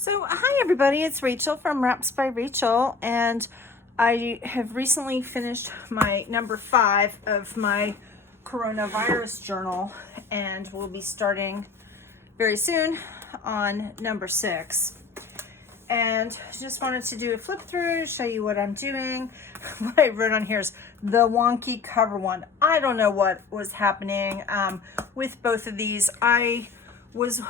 So, hi everybody, it's Rachel from Wraps by Rachel, and I have recently finished my number 5 of my coronavirus journal, and we'll be starting very soon on number 6. And just wanted to do a flip through, show you what I'm doing. What I wrote on here is the wonky cover one. I don't know what was happening with both of these. I was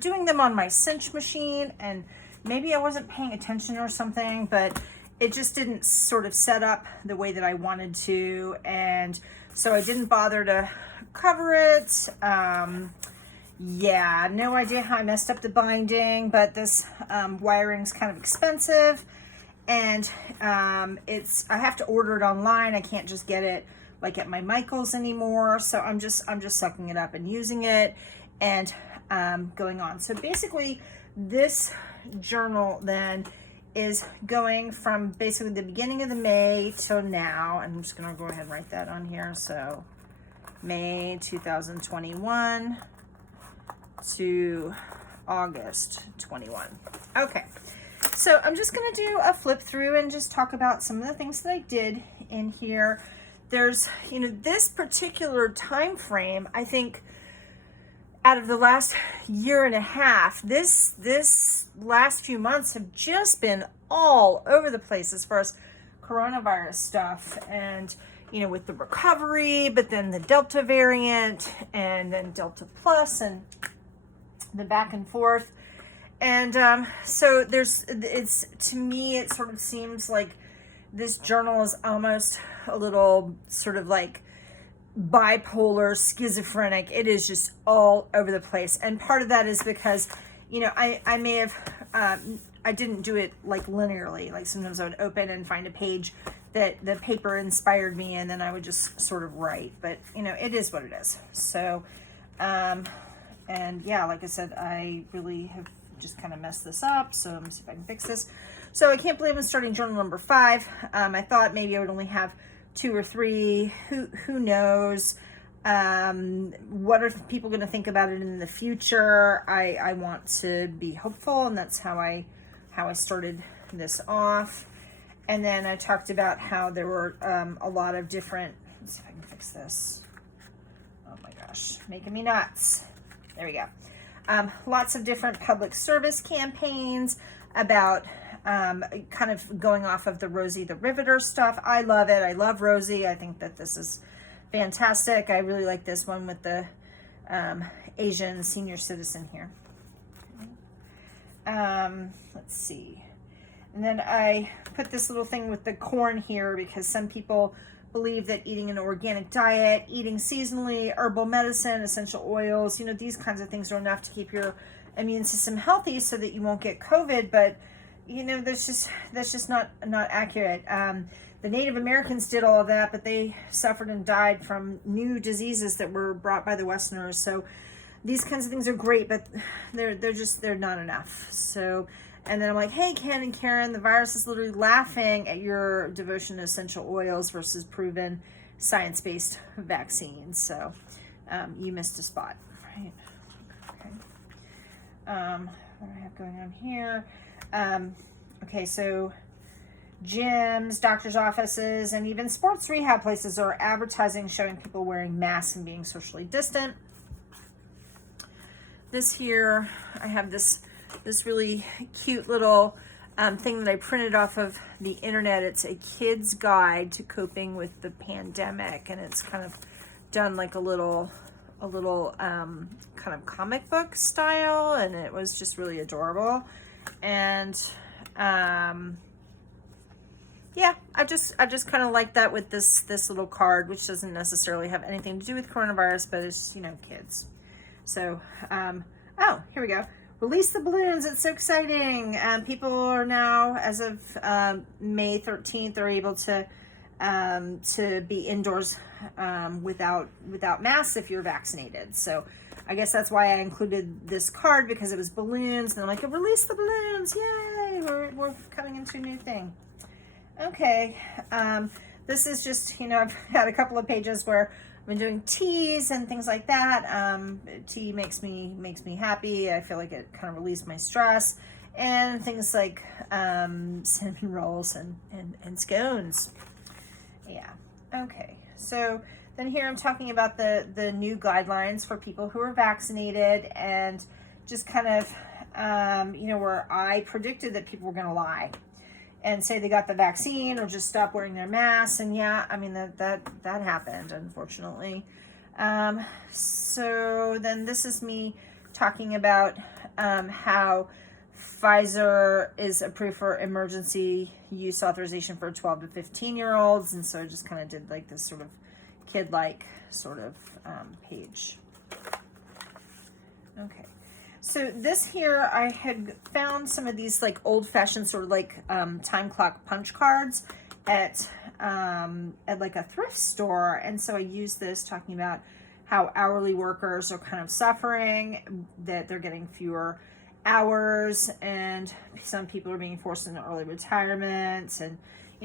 doing them on my cinch machine, and maybe I wasn't paying attention or something, but it just didn't sort of set up the way that I wanted to, and so I didn't bother to cover it. Yeah, no idea how I messed up the binding, but this wiring's kind of expensive, and I have to order it online. I can't just get it like at my Michael's anymore, so I'm just sucking it up and using it and going on. So basically this journal then is going from basically the beginning of the May till now, and I'm just gonna go ahead and write that on here. So May 2021 to August 21. Okay, so I'm just gonna do a flip through and just talk about some of the things that I did in here. There's, this particular time frame, I think out of the last year and a half, this last few months have just been all over the place as far as coronavirus stuff, and with the recovery, but then the Delta variant, and then Delta Plus, and the back and forth. And so to me, it sort of seems like this journal is almost a little sort of like bipolar, schizophrenic. It is just all over the place. And part of that is because, I may have, I didn't do it like linearly. Like sometimes I would open and find a page that the paper inspired me, and then I would just sort of write. But, it is what it is. So, and yeah, like I said, I really have just kind of messed this up. So let me see if I can fix this. So I can't believe I'm starting journal number 5. I thought maybe I would only have 2 or 3. Who knows? What are people going to think about it in the future? I want to be hopeful, and that's how I started this off. And then I talked about how there were a lot of different. Let's see if I can fix this. Oh my gosh, making me nuts. There we go. Lots of different public service campaigns about kind of going off of the Rosie the Riveter stuff. I love it. I love Rosie. I think that this is fantastic. I really like this one with the Asian senior citizen here. Let's see. And then I put this little thing with the corn here because some people believe that eating an organic diet, eating seasonally, herbal medicine, essential oils, these kinds of things are enough to keep your immune system healthy so that you won't get COVID. But that's just not accurate. The Native Americans did all of that, but they suffered and died from new diseases that were brought by the Westerners. So these kinds of things are great, but they're not enough. So, and then I'm like, hey, Ken and Karen, the virus is literally laughing at your devotion to essential oils versus proven science-based vaccines. So you missed a spot, right? Okay. What do I have going on here? Okay, so gyms, doctor's offices, and even sports rehab places are advertising showing people wearing masks and being socially distant. This here, I have this really cute little thing that I printed off of the internet. It's a kid's guide to coping with the pandemic, and it's kind of done like a little kind of comic book style, and it was just really adorable. And yeah, I just kind of like that with this little card, which doesn't necessarily have anything to do with coronavirus, but it's kids. So oh, here we go. Release the balloons. It's so exciting. People are now, as of May 13th, are able to be indoors without masks if you're vaccinated. So I guess that's why I included this card, because it was balloons, and I'm like, release the balloons, yay, we're coming into a new thing. Okay, this is just, I've had a couple of pages where I've been doing teas and things like that. Tea makes me happy. I feel like it kind of relieves my stress. and things like cinnamon rolls and scones. Yeah. Okay. So then here I'm talking about the new guidelines for people who are vaccinated, and just kind of, where I predicted that people were going to lie and say they got the vaccine or just stop wearing their masks. And yeah, I mean, that happened, unfortunately. So then this is me talking about how Pfizer is approved for emergency use authorization for 12 to 15-year-olds. And so I just kind of did like this sort of kid-like sort of page. Okay. So this here, I had found some of these like old-fashioned sort of like time clock punch cards at like a thrift store. And so I used this talking about how hourly workers are kind of suffering, that they're getting fewer hours, and some people are being forced into early retirement, and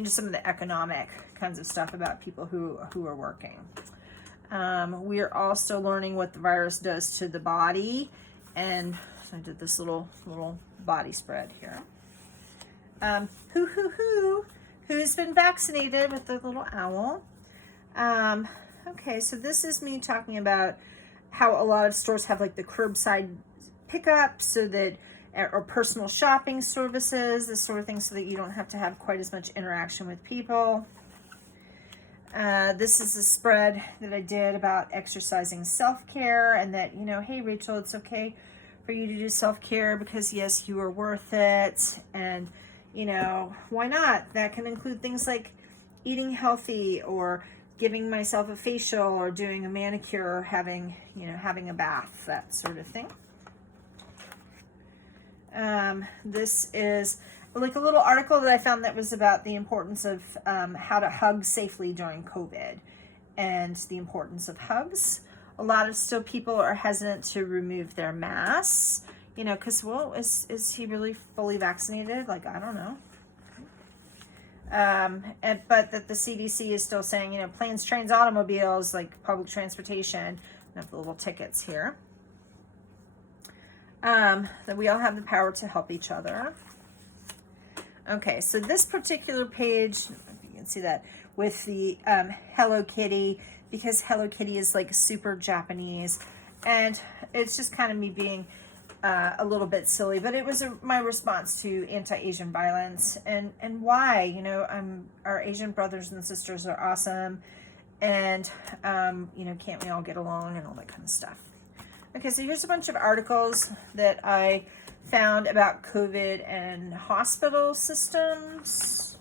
some of the economic kinds of stuff about people who are working. We are also learning what the virus does to the body, and I did this little body spread here. Who's been vaccinated with the little owl? Okay, so this is me talking about how a lot of stores have like the curbside pickup, so that, or personal shopping services, this sort of thing, so that you don't have to have quite as much interaction with people. This is a spread that I did about exercising self-care, and that, hey, Rachel, it's okay for you to do self-care because, yes, you are worth it. And, why not? That can include things like eating healthy, or giving myself a facial, or doing a manicure, or having a bath, that sort of thing. This is like a little article that I found that was about the importance of how to hug safely during COVID, and the importance of hugs. A lot of people are hesitant to remove their masks, because, well, is he really fully vaccinated? Like, I don't know. But that the CDC is still saying, planes, trains, automobiles, like public transportation. I have the little tickets here. That we all have the power to help each other. Okay, so this particular page, if you can see that, with the Hello Kitty, because Hello Kitty is like super Japanese, and it's just kind of me being a little bit silly, but it was my response to anti-Asian violence, and why, our Asian brothers and sisters are awesome, and can't we all get along, and all that kind of stuff. Okay, so here's a bunch of articles that I found about COVID and hospital systems.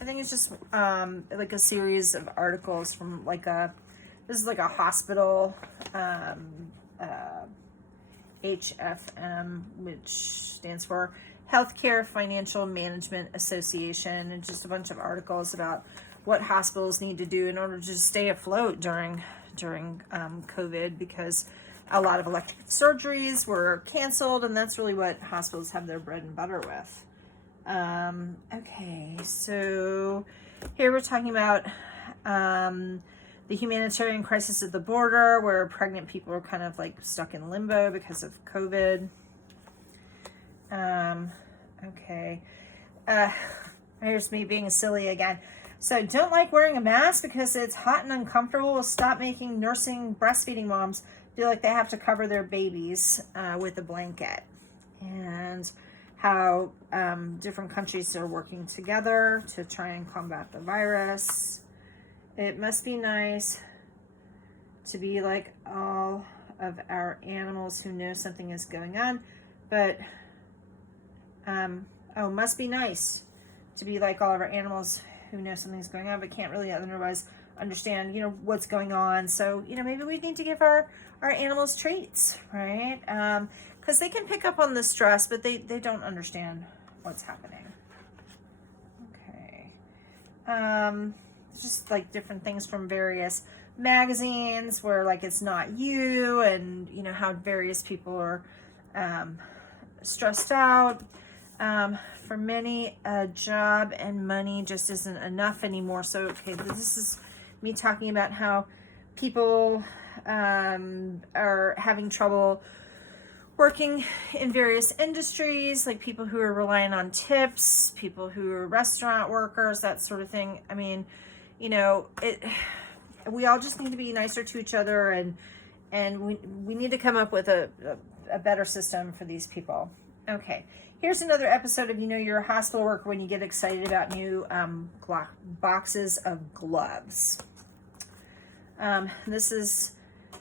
I think it's just like a series of articles from this is like a hospital, HFM, which stands for Healthcare Financial Management Association, and just a bunch of articles about what hospitals need to do in order to stay afloat during COVID, because a lot of elective surgeries were canceled, and that's really what hospitals have their bread and butter with. Okay, so here we're talking about the humanitarian crisis at the border, where pregnant people are kind of like stuck in limbo because of COVID. Okay, here's me being silly again. So, don't like wearing a mask because it's hot and uncomfortable. Will stop making nursing, breastfeeding moms feel like they have to cover their babies with a blanket. And how different countries are working together to try and combat the virus. It must be nice to be like all of our animals who know something is going on, but must be nice to be like all of our animals who know something's going on, but can't really otherwise understand, what's going on. So, maybe we need to give our animals treats, right? Because they can pick up on the stress, but they don't understand what's happening. Okay. Just like different things from various magazines where like it's not you, and how various people are stressed out. For many, a job and money just isn't enough anymore. So, okay, this is me talking about how people are having trouble working in various industries, like people who are relying on tips, people who are restaurant workers, that sort of thing. I mean, you know, we all just need to be nicer to each other, and we need to come up with a better system for these people. Okay, here's another episode of You Know You're a Hospital Worker when you get excited about new boxes of gloves. This is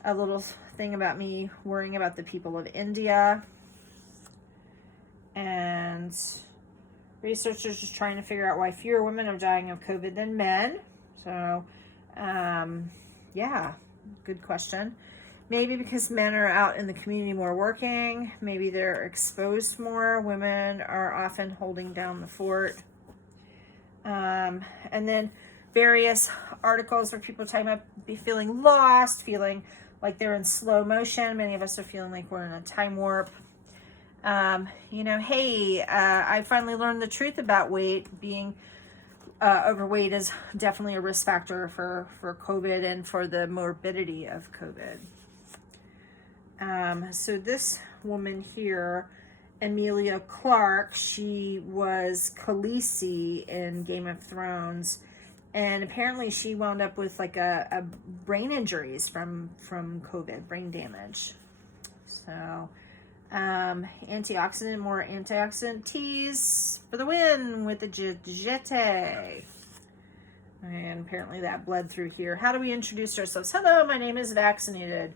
a little thing about me worrying about the people of India. And researchers just trying to figure out why fewer women are dying of COVID than men. So, yeah, good question. Maybe because men are out in the community more working. Maybe they're exposed more. Women are often holding down the fort. And then various articles where people are talking about feeling lost, feeling like they're in slow motion. Many of us are feeling like we're in a time warp. You know, hey, I finally learned the truth about weight. Being overweight is definitely a risk factor for COVID and for the morbidity of COVID. So this woman here, Emilia Clarke, she was Khaleesi in Game of Thrones, and apparently she wound up with like a brain injuries from COVID, brain damage. So antioxidant, more antioxidant teas for the win with the Jete. And apparently that bled through here. How do we introduce ourselves? Hello, my name is Vaccinated.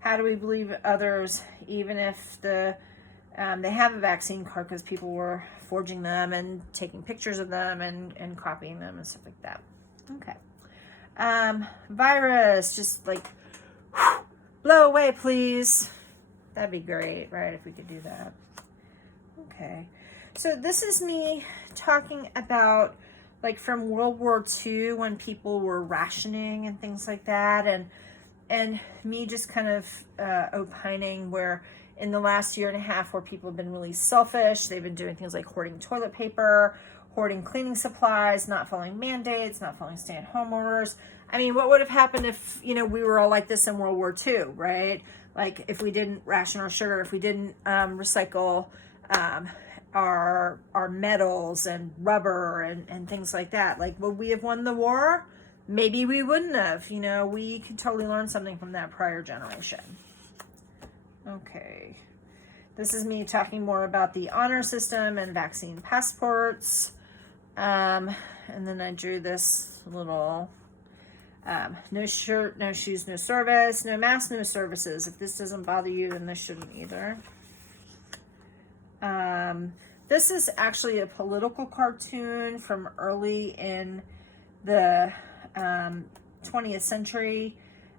How do we believe others, even if they have a vaccine card, because people were forging them and taking pictures of them and copying them and stuff like that. Okay. Virus, just like, blow away, please. That'd be great, right, if we could do that. Okay. So this is me talking about, like, from World War II when people were rationing and things like that, and me just kind of opining where in the last year and a half where people have been really selfish. They've been doing things like hoarding toilet paper, hoarding cleaning supplies, not following mandates, not following stay-at-home orders. I mean, what would have happened if, you know, we were all like this in World War II, right? Like if we didn't ration our sugar, if we didn't recycle our metals and rubber and things like that. Like, would we have won the war? Maybe we wouldn't have. You know, we could totally learn something from that prior generation. Okay. This is me talking more about the honor system and vaccine passports. And then I drew this little no shirt, no shoes, no service, no mask, no services. If this doesn't bother you, then this shouldn't either. This is actually a political cartoon from early in the 20th century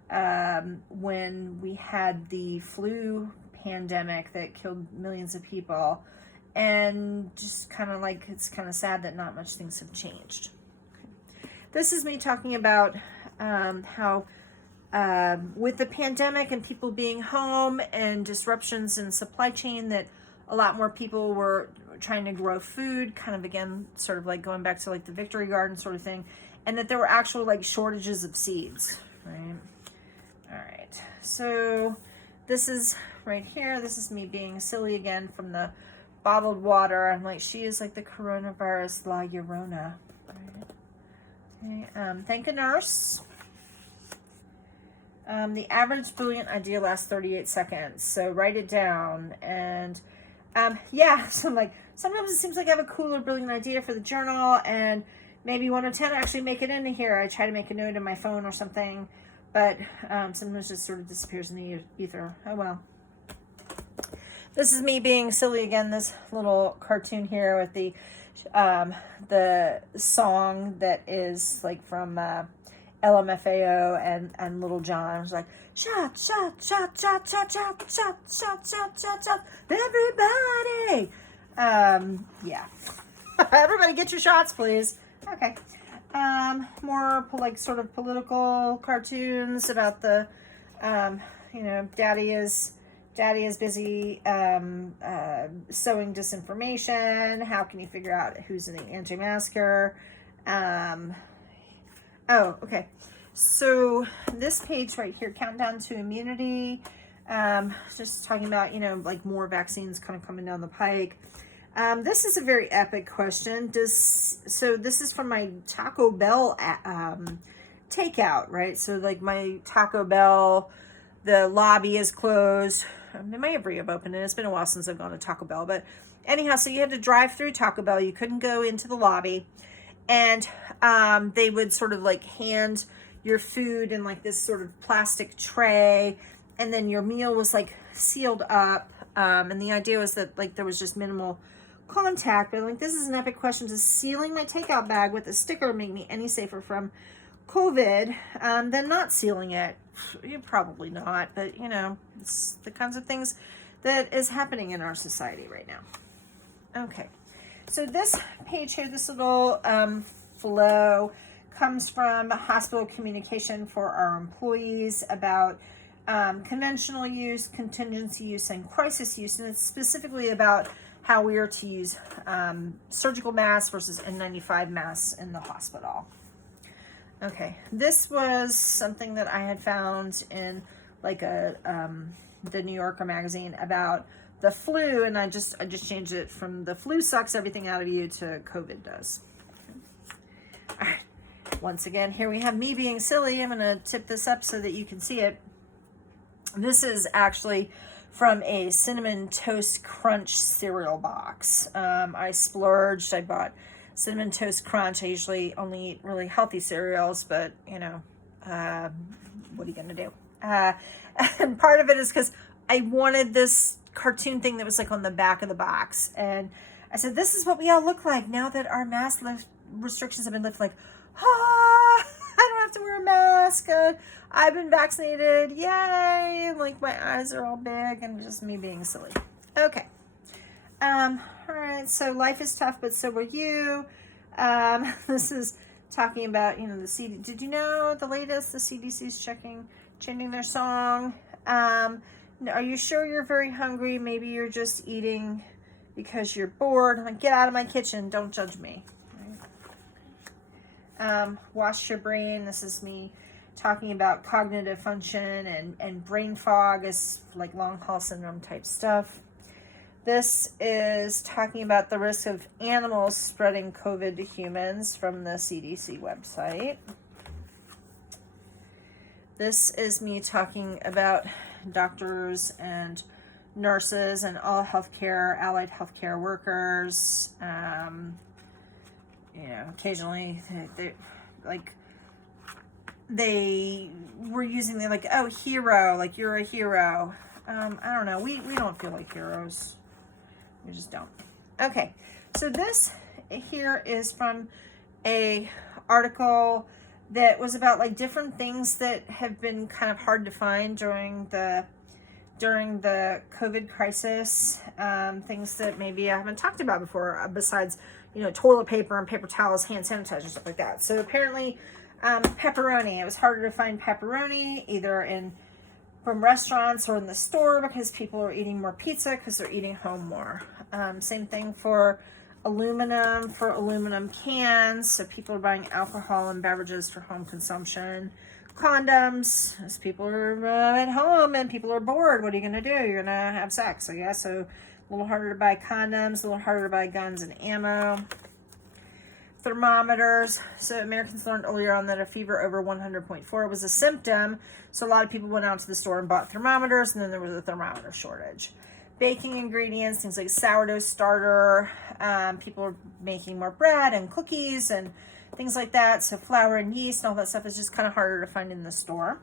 when we had the flu pandemic that killed millions of people, and just kind of like, it's kind of sad that not much things have changed. Okay. This is me talking about how with the pandemic and people being home and disruptions in supply chain, that a lot more people were trying to grow food, kind of, again, sort of like going back to like the Victory Garden sort of thing, and that there were actual like shortages of seeds, right? All right, so this is right here. This is me being silly again from the bottled water. I'm like, she is like the coronavirus La Llorona. Right? Okay, thank a nurse. The average brilliant idea lasts 38 seconds, so write it down. And yeah, so I'm like, sometimes it seems like I have a cooler brilliant idea for the journal, and maybe 1 or 10 actually make it into here. I try to make a note in my phone or something, but sometimes it just sort of disappears in the ether. Oh well. This is me being silly again, this little cartoon here with the song that is like from LMFAO and Little John. It was like, shot, shot, shot, shot, shot, shot, shot, shot, shot, shot, shot, everybody. Yeah. Everybody get your shots, please. Okay. More like sort of political cartoons about the, you know, daddy is busy sowing disinformation. How can you figure out who's an anti-masker? Oh, okay. So this page right here, Countdown to Immunity. Just talking about, like more vaccines kind of coming down the pike. This is a very epic question. So this is from my Taco Bell takeout, right? So like my Taco Bell, the lobby is closed. They might have reopened it. It's been a while since I've gone to Taco Bell, but anyhow, so you had to drive through Taco Bell. You couldn't go into the lobby, and they would sort of like hand your food in like this sort of plastic tray, and then your meal was like sealed up. And the idea was that like there was just minimal contact. But like, this is an epic question. Does sealing my takeout bag with a sticker make me any safer from COVID than not sealing it? Probably not, but it's the kinds of things that is happening in our society right now. Okay, so this page here, this little flow comes from hospital communication for our employees about conventional use, contingency use, and crisis use, and it's specifically about how we are to use surgical masks versus N95 masks in the hospital. Okay, this was something that I had found in like the New Yorker magazine about the flu, and I just changed it from the flu sucks everything out of you to COVID does. All right, once again, here we have me being silly. I'm gonna tip this up so that you can see it. This is actually from a Cinnamon Toast Crunch cereal box. I splurged. I bought Cinnamon Toast Crunch. I usually only eat really healthy cereals, but what are you gonna do? And part of it is because I wanted this cartoon thing that was like on the back of the box, and I said, this is what we all look like now that our mask restrictions have been lifted. Like, I don't have to wear a mask. I've been vaccinated. Yay! And like my eyes are all big, and just me being silly. Okay. All right. So life is tough, but so are you. This is talking about the CD. Did you know the latest? The CDC's changing their song. Are you sure you're very hungry? Maybe you're just eating because you're bored. I'm like, get out of my kitchen. Don't judge me. Wash your brain. This is me talking about cognitive function and brain fog is like long haul syndrome type stuff. This is talking about the risk of animals spreading COVID to humans from the CDC website. This is me talking about doctors and nurses and all healthcare, allied healthcare workers. Occasionally they were using the like, oh, hero, like you're a hero. I don't know. We don't feel like heroes. We just don't. Okay. So this here is from a article that was about like different things that have been kind of hard to find during the COVID crisis, things that maybe I haven't talked about before, besides, toilet paper and paper towels, hand sanitizer, stuff like that. So apparently, pepperoni, it was harder to find pepperoni either from restaurants or in the store because people are eating more pizza because they're eating home more. Same thing for aluminum cans. So people are buying alcohol and beverages for home consumption. Condoms, as people are at home and people are bored. What are you going to do? You're going to have sex, I guess. So a little harder to buy condoms, a little harder to buy guns and ammo. Thermometers. So Americans learned earlier on that a fever over 100.4 was a symptom. So a lot of people went out to the store and bought thermometers, and then there was a thermometer shortage. Baking ingredients, things like sourdough starter. People are making more bread and cookies and things like that. So flour and yeast and all that stuff is just kind of harder to find in the store.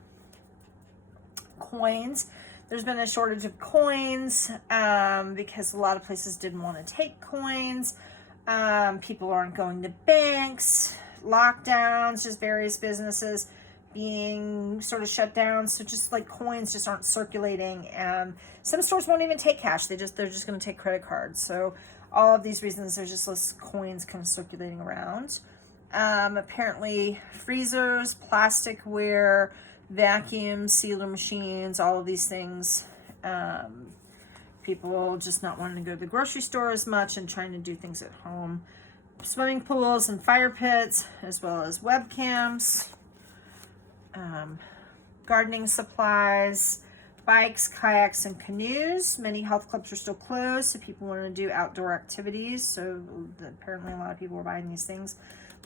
Coins. There's been a shortage of coins because a lot of places didn't want to take coins. People aren't going to banks. Lockdowns, just various businesses being sort of shut down. So just like coins just aren't circulating. Some stores won't even take cash. They're just going to take credit cards. So all of these reasons, there's just less coins kind of circulating around. Apparently freezers, plasticware, vacuum sealer machines, all of these things. People just not wanting to go to the grocery store as much and trying to do things at home. Swimming pools and fire pits, as well as webcams. Gardening supplies, bikes, kayaks, and canoes. Many health clubs are still closed, so people want to do outdoor activities. So apparently a lot of people are buying these things.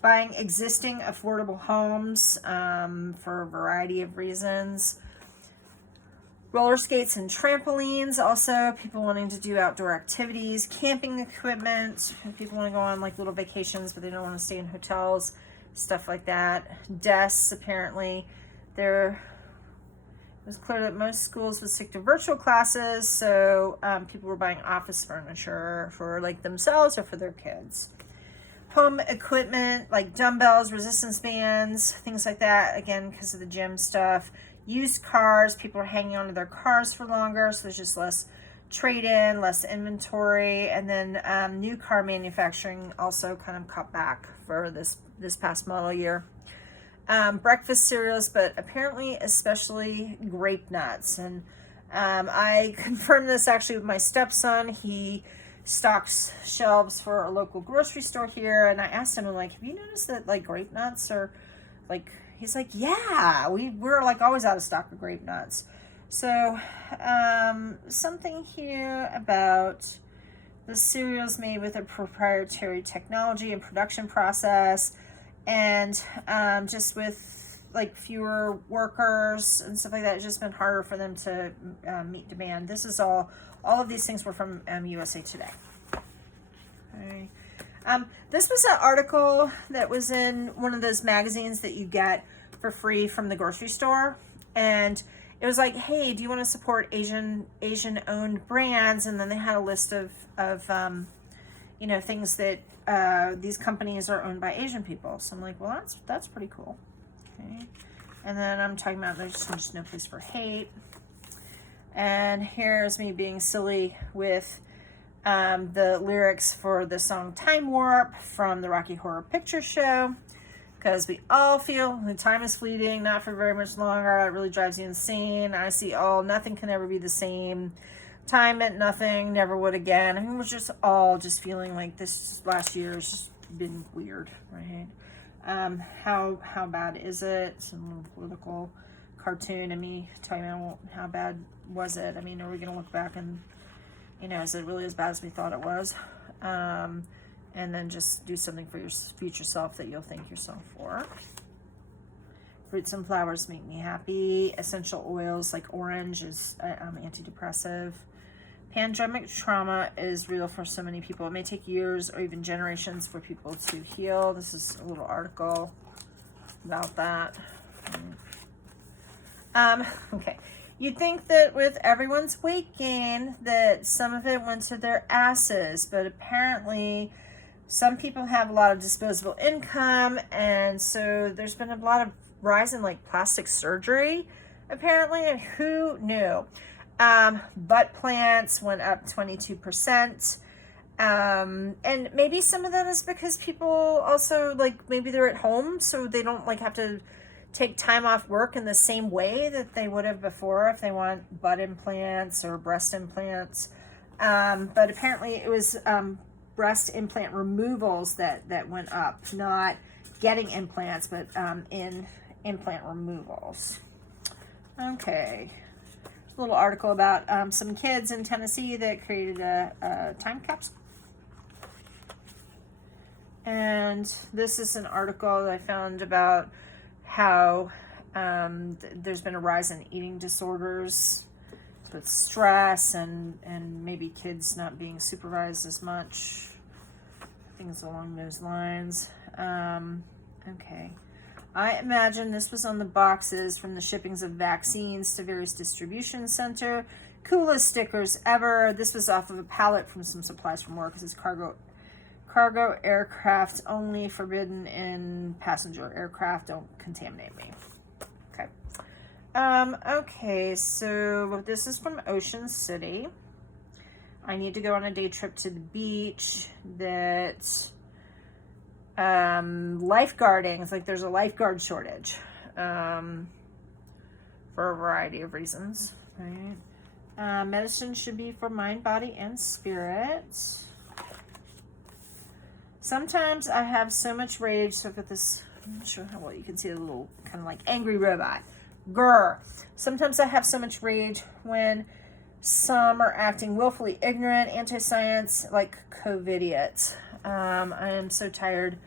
Buying existing affordable homes for a variety of reasons. Roller skates and trampolines, also people wanting to do outdoor activities. Camping equipment, people want to go on like little vacations, but they don't want to stay in hotels, stuff like that. Desks, apparently. It was clear that most schools would stick to virtual classes, so people were buying office furniture for like themselves or for their kids. Home equipment like dumbbells, resistance bands, things like that, again, because of the gym stuff. Used cars, people are hanging on to their cars for longer, so there's just less trade-in, less inventory, and then new car manufacturing also kind of cut back for this past model year. Breakfast cereals, but apparently especially grape nuts, and I confirmed this actually with my stepson. He stocks shelves for a local grocery store here, and I asked him, I'm like, have you noticed that like grape nuts are like, he's like, yeah, we're like always out of stock of grape nuts. So something here about the cereals made with a proprietary technology and production process, and just with like fewer workers and stuff like that, it's just been harder for them to meet demand. This is all of these things were from USA Today. Okay. This was an article that was in one of those magazines that you get for free from the grocery store, and it was like, hey, do you want to support Asian owned brands? And then they had a list of things that these companies are owned by Asian people. So I'm like, well, that's pretty cool. Okay. And then I'm talking about there's just no place for hate. And here's me being silly with the lyrics for the song Time Warp from the Rocky Horror Picture Show, because we all feel the time is fleeting, not for very much longer. It really drives you insane. I see nothing can ever be the same. Time meant nothing, never would again. I mean, we're just all just feeling like this last year has just been weird, right? How bad is it? Some little political cartoon and me talking about how bad was it? I mean, are we going to look back and, is it really as bad as we thought it was? And then just do something for your future self that you'll thank yourself for. Fruits and flowers make me happy. Essential oils like orange is antidepressive. Pandemic trauma is real for so many people. It may take years or even generations for people to heal. This is a little article about that. Okay. You'd think that with everyone's weight gain that some of it went to their asses, but apparently some people have a lot of disposable income, and so there's been a lot of rise in like plastic surgery, apparently, and who knew? Butt plants went up 22%. And maybe some of that is because people also like, maybe they're at home, so they don't like have to take time off work in the same way that they would have before if they want butt implants or breast implants. But apparently it was breast implant removals that went up, not getting implants, but in implant removals. Okay. A little article about some kids in Tennessee that created a time capsule. And this is an article that I found about how there's been a rise in eating disorders with stress and maybe kids not being supervised as much, things along those lines. Okay. I imagine this was on the boxes from the shippings of vaccines to various distribution center. Coolest stickers ever. This was off of a pallet from some supplies from work. This is cargo aircraft only, forbidden in passenger aircraft. Don't contaminate me. Okay. Okay, so this is from Ocean City. I need to go on a day trip to the beach that lifeguarding. It's like there's a lifeguard shortage for a variety of reasons, right? Medicine should be for mind, body, and spirit. Sometimes I have so much rage. So with this, I'm not sure how well you can see a little kind of like angry robot. Grr. Sometimes I have so much rage when some are acting willfully ignorant, anti-science, like COVIDiots. I am so tired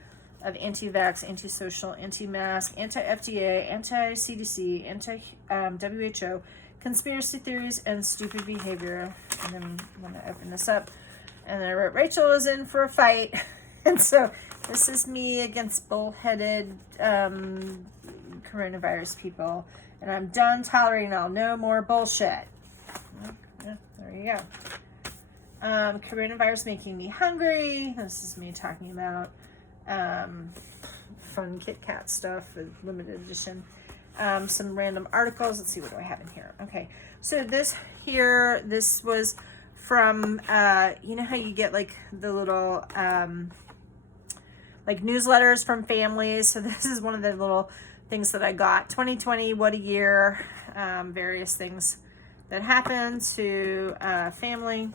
of anti-vax, anti-social, anti-mask, anti-FDA, anti-CDC, anti-WHO, conspiracy theories, and stupid behavior. And then I'm going to open this up. And I wrote, Rachel is in for a fight. And so this is me against bullheaded coronavirus people. And I'm done tolerating all. No more bullshit. Yeah, there you go. Coronavirus making me hungry. This is me talking about fun Kit Kat stuff, limited edition. Some random articles. Let's see, what do I have in here? Okay, so this was from, you know how you get like the little like newsletters from families. So this is one of the little things that I got. 2020, what a year. Various things that happened to family.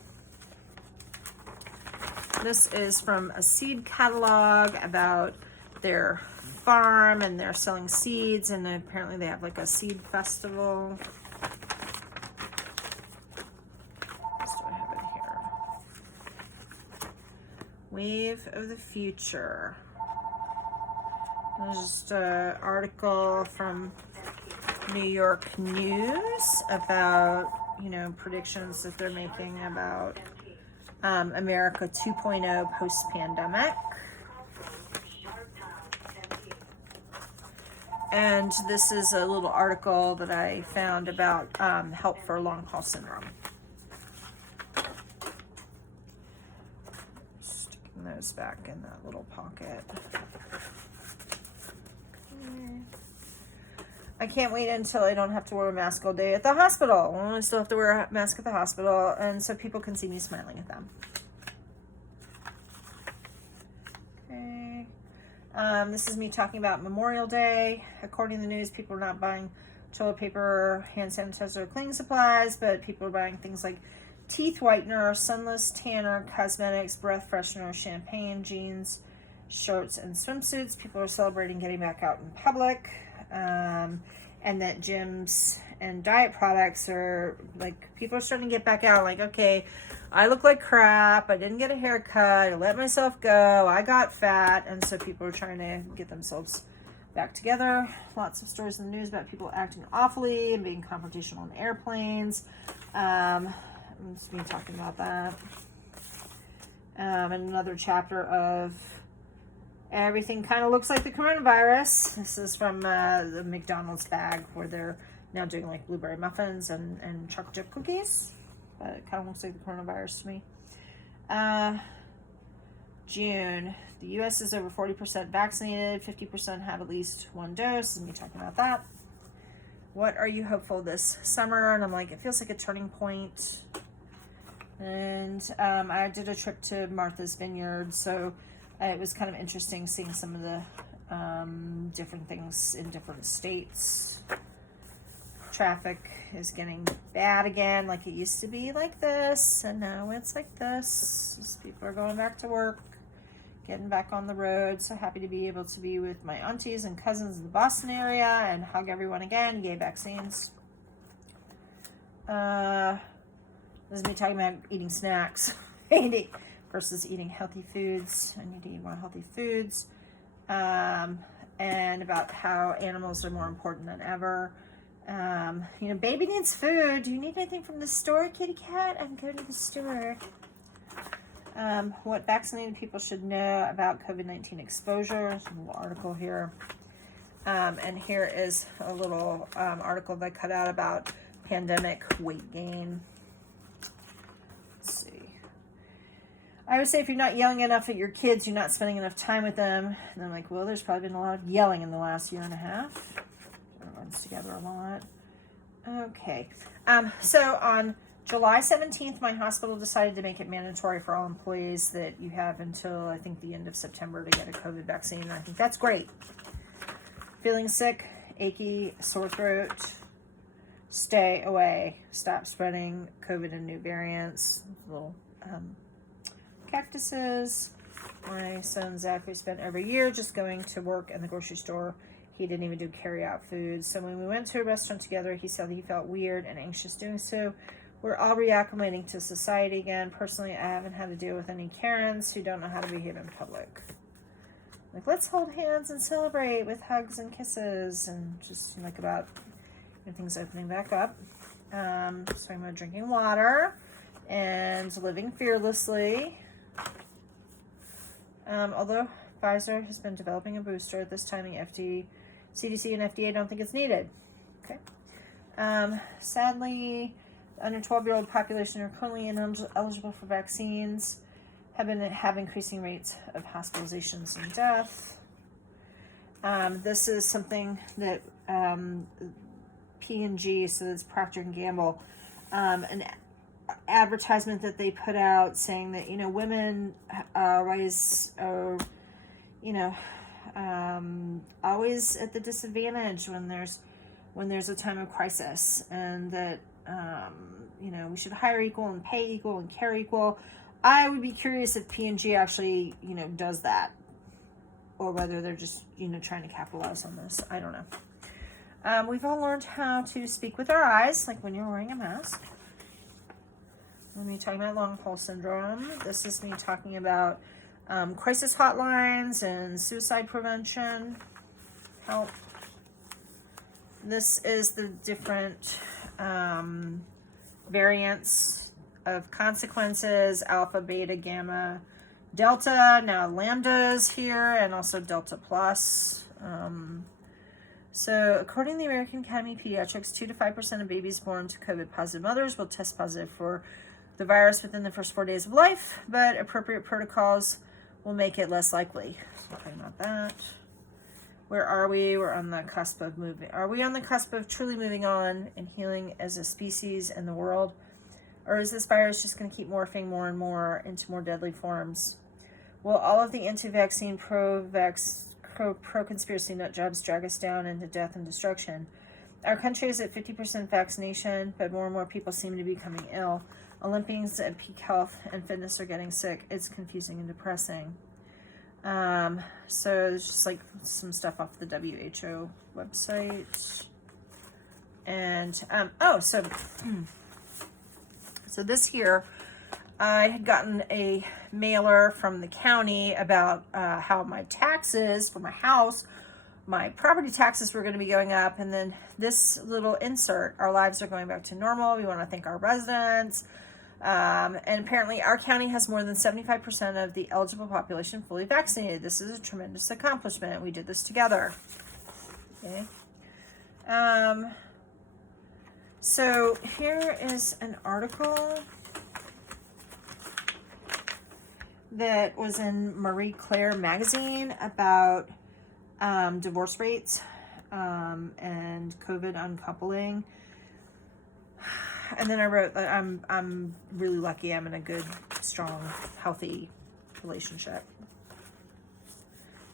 This is from a seed catalog about their farm, and they're selling seeds, and apparently they have like a seed festival. What else do I have in here? Wave of the Future. There's just an article from New York News about, you know, predictions that they're making about America 2.0 post-pandemic. And this is a little article that I found about help for long-haul syndrome. Sticking those back in that little pocket. I can't wait until I don't have to wear a mask all day at the hospital. I still have to wear a mask at the hospital, and so people can see me smiling at them. Okay. This is me talking about Memorial Day. According to the news, people are not buying toilet paper, hand sanitizer, cleaning supplies, but people are buying things like teeth whitener, sunless tanner, cosmetics, breath freshener, champagne, jeans, shirts, and swimsuits. People are celebrating getting back out in public. And that gyms and diet products are like, people are starting to get back out like, okay, I look like crap, I didn't get a haircut, I let myself go, I got fat, and so people are trying to get themselves back together. Lots of stories in the news about people acting awfully and being confrontational on airplanes. I'm just going to be talking about that. And another chapter of everything kind of looks like the coronavirus. This is from the McDonald's bag, where they're now doing like blueberry muffins and chocolate chip cookies. But it kind of looks like the coronavirus to me. June. The U.S. is over 40% vaccinated. 50% have at least one dose. And me talking about that. What are you hopeful this summer? And I'm like, it feels like a turning point. And I did a trip to Martha's Vineyard, so it was kind of interesting seeing some of the different things in different states. Traffic is getting bad again, like it used to be like this, and now it's like this. As people are going back to work, getting back on the road. So happy to be able to be with my aunties and cousins in the Boston area and hug everyone again, get vaccines. This is me talking about eating snacks versus eating healthy foods. I need to eat more healthy foods. And about how animals are more important than ever. You know, baby needs food. Do you need anything from the store, kitty cat? I can go to the store. What vaccinated people should know about COVID-19 exposure. There's a little article here. And here is a little article that I cut out about pandemic weight gain. Let's see. I always say if you're not yelling enough at your kids, you're not spending enough time with them. And I'm like, well, there's probably been a lot of yelling in the last year and a half. It runs together a lot. Okay. So on July 17th, my hospital decided to make it mandatory for all employees that you have until, I think, the end of September to get a COVID vaccine. And I think that's great. Feeling sick, achy, sore throat, stay away. Stop spreading COVID and new variants. Little cactuses. My son Zachary spent every year just going to work in the grocery store He didn't even do carry-out food. So when we went to a restaurant together, he said he felt weird and anxious doing so. We're all reacclimating to society again. Personally, I haven't had to deal with any Karens who don't know how to behave in public. Like, let's hold hands and celebrate with hugs and kisses, and just like about things opening back up. So I'm about drinking water and living fearlessly. Although Pfizer has been developing a booster at this time, the CDC and FDA don't think it's needed. Okay. Sadly, the under 12-year-old population are currently ineligible for vaccines, have increasing rates of hospitalizations and death. This is something that P&G, so that's Procter & Gamble, an advertisement that they put out saying that, women always are, always at the disadvantage when there's a time of crisis, and that, we should hire equal and pay equal and care equal. I would be curious if P&G actually, does that, or whether they're just, trying to capitalize on this. I don't know. We've all learned how to speak with our eyes, like when you're wearing a mask. Let me talking about long haul syndrome. This is me talking about crisis hotlines and suicide prevention help. This is the different variants of consequences: alpha, beta, gamma, delta. Now lambda's here, and also delta plus. So according to the American Academy of Pediatrics, 2 to 5% of babies born to COVID positive mothers will test positive for the virus within the first 4 days of life, but appropriate protocols will make it less likely. So talking about that. Where are we? We're on the cusp of moving. Are we on the cusp of truly moving on and healing as a species in the world? Or is this virus just going to keep morphing more and more into more deadly forms? Will all of the anti-vaccine, pro-conspiracy nut jobs drag us down into death and destruction? Our country is at 50% vaccination, but more and more people seem to be becoming ill. Olympians at peak health and fitness are getting sick. It's confusing and depressing. So it's just like some stuff off the WHO website. And, so this here, I had gotten a mailer from the county about how my taxes for my house, my property taxes were going to be going up. And then this little insert: our lives are going back to normal. We want to thank our residents. And apparently our county has more than 75% of the eligible population fully vaccinated. This is a tremendous accomplishment. We did this together. Okay. So here is an article that was in Marie Claire magazine about divorce rates and COVID uncoupling. And then I wrote that I'm really lucky. I'm in a good, strong, healthy relationship.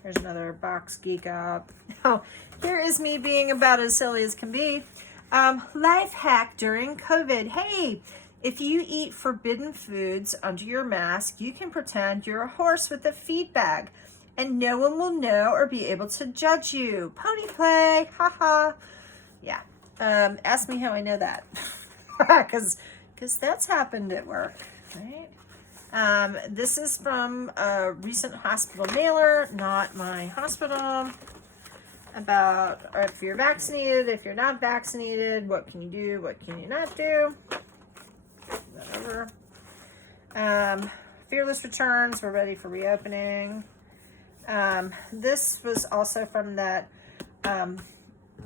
There's another box geek up. Oh, here is me being about as silly as can be. Life hack during COVID. Hey, if you eat forbidden foods under your mask, you can pretend you're a horse with a feed bag, and no one will know or be able to judge you. Pony play, haha. Yeah. Ask me how I know that. Because that's happened at work, right? This is from a recent hospital mailer, not my hospital, about if you're vaccinated, if you're not vaccinated, what can you do, what can you not do, whatever. Fearless returns, we're ready for reopening. This was also from that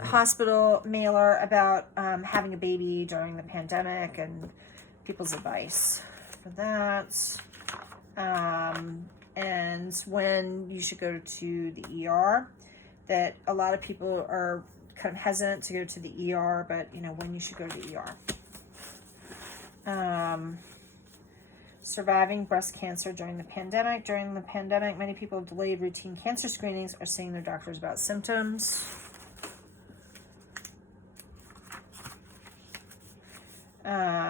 hospital mailer about having a baby during the pandemic and people's advice for that, and when you should go to the ER. That a lot of people are kind of hesitant to go to the ER, but when you should go to the ER. Surviving breast cancer during the pandemic. During the pandemic, many people have delayed routine cancer screenings or seeing their doctors about symptoms.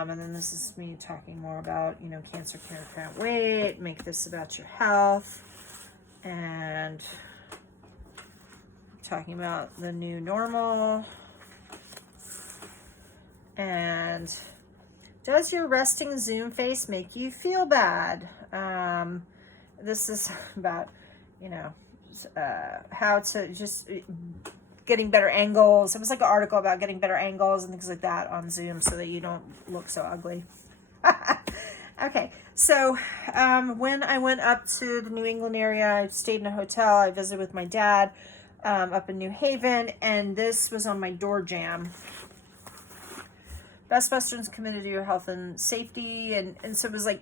And then this is me talking more about, cancer care can't wait, make this about your health. And talking about the new normal. And does your resting Zoom face make you feel bad? This is about, you know, how to just getting better angles. It was like an article about getting better angles and things like that on Zoom so that you don't look so ugly. Okay, so when I went up to the New England area, I stayed in a hotel. I visited with my dad up in New Haven, and this was on my door jamb. Best Western's committed to your health and safety, and so it was like,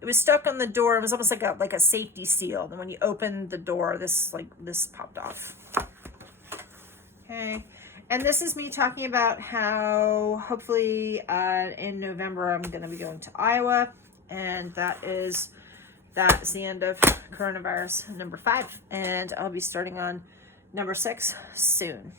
it was stuck on the door. It was almost like a safety seal. And when you opened the door, this popped off. Okay, and this is me talking about how hopefully in November I'm going to be going to Iowa, and that is the end of coronavirus number 5, and I'll be starting on number 6 soon.